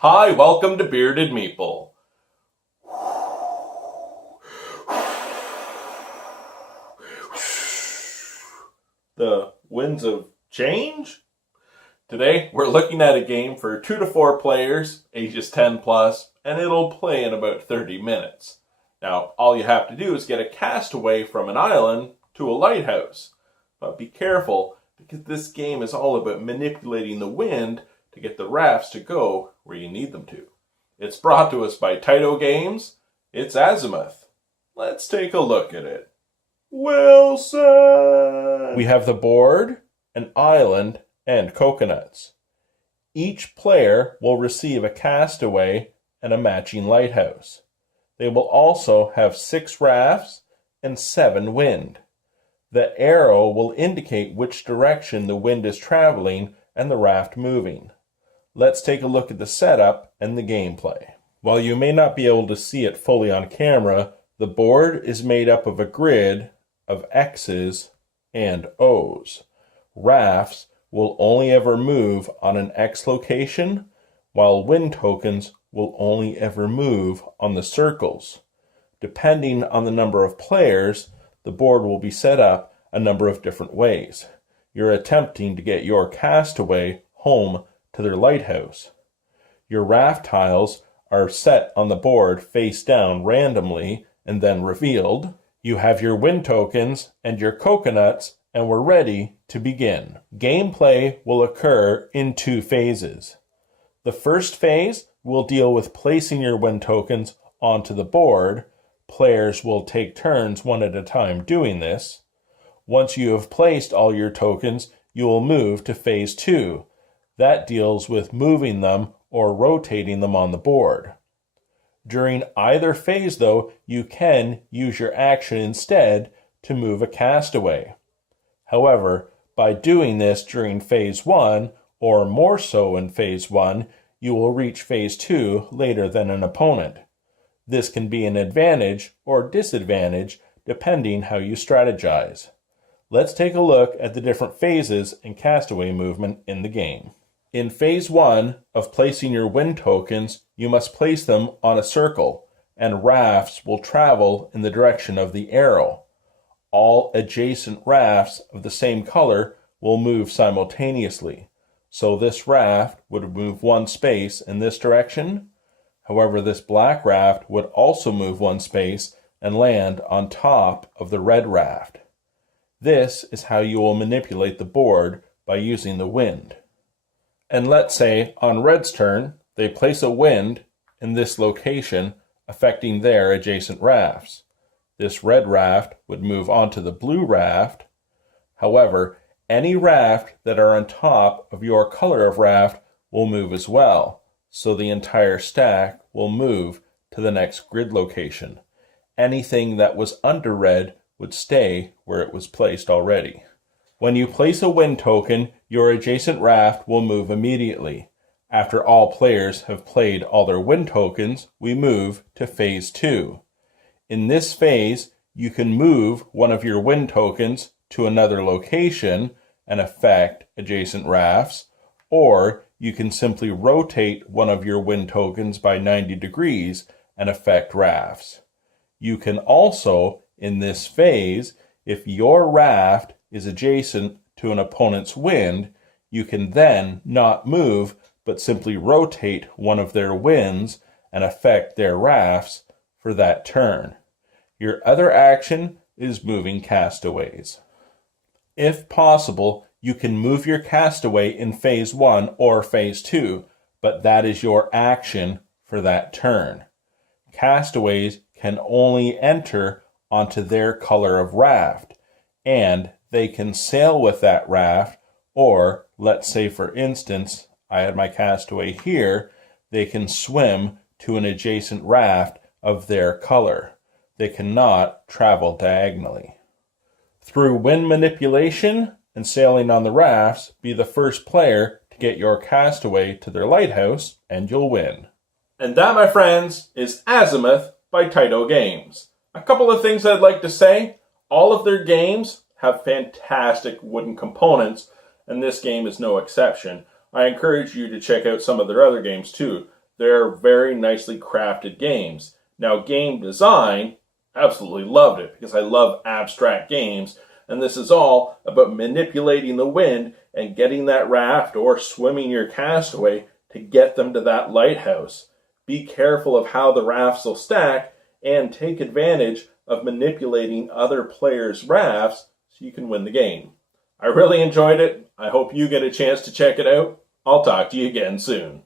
Hi, welcome to Bearded Meeple. The winds of change? Today, we're looking at a game for 2 to 4 players, ages 10 plus, and it'll play in about 30 minutes. Now, all you have to do is get a castaway from an island to a lighthouse. But be careful, because this game is all about manipulating the wind to get the rafts to go where you need them to. It's brought to us by Tyto Games. It's Azimuth. Let's take a look at it. Wilson! We have the board, an island, and coconuts. Each player will receive a castaway and a matching lighthouse. They will also have 6 rafts and 7 wind. The arrow will indicate which direction the wind is traveling and the raft moving. Let's take a look at the setup and the gameplay. While you may not be able to see it fully on camera, the board is made up of a grid of X's and O's. Rafts will only ever move on an X location, while wind tokens will only ever move on the circles. Depending on the number of players, the board will be set up a number of different ways. You're attempting to get your castaway home to their lighthouse. Your raft tiles are set on the board face down randomly and then revealed. You have your wind tokens and your coconuts, and we're ready to begin. Gameplay will occur in 2 phases. The first phase will deal with placing your wind tokens onto the board. Players will take turns one at a time doing this. Once you have placed all your tokens, you will move to phase 2. That deals with moving them or rotating them on the board. During either phase, though, you can use your action instead to move a castaway. However, by doing this during phase 1, or more so in phase 1, you will reach phase 2 later than an opponent. This can be an advantage or disadvantage depending how you strategize. Let's take a look at the different phases and castaway movement in the game. In phase 1 of placing your wind tokens, you must place them on a circle, and rafts will travel in the direction of the arrow. All adjacent rafts of the same color will move simultaneously. So this raft would move 1 space in this direction. However, this black raft would also move 1 space and land on top of the red raft. This is how you will manipulate the board by using the wind. And let's say on red's turn, they place a wind in this location affecting their adjacent rafts. This red raft would move onto the blue raft. However, any raft that are on top of your color of raft will move as well, so the entire stack will move to the next grid location. Anything that was under red would stay where it was placed already. When you place a wind token, your adjacent raft will move immediately. After all players have played all their wind tokens, we move to phase 2. In this phase, you can move one of your wind tokens to another location and affect adjacent rafts, or you can simply rotate one of your wind tokens by 90 degrees and affect rafts. You can also, in this phase, if your raft is adjacent to an opponent's wind, you can then not move but simply rotate one of their winds and affect their rafts for that turn. Your other action is moving castaways. If possible, you can move your castaway in phase 1 or phase 2, but that is your action for that turn. Castaways can only enter onto their color of raft, and they can sail with that raft, or let's say for instance, I had my castaway here, they can swim to an adjacent raft of their color. They cannot travel diagonally. Through wind manipulation and sailing on the rafts, be the first player to get your castaway to their lighthouse, and you'll win. And that, my friends, is Azimuth by Tyto Games. A couple of things I'd like to say. All of their games have fantastic wooden components, and this game is no exception. I encourage you to check out some of their other games too. They're very nicely crafted games. Now, game design, absolutely loved it because I love abstract games, and this is all about manipulating the wind and getting that raft or swimming your castaway to get them to that lighthouse. Be careful of how the rafts will stack and take advantage of manipulating other players' rafts so you can win the game. I really enjoyed it. I hope you get a chance to check it out. I'll talk to you again soon.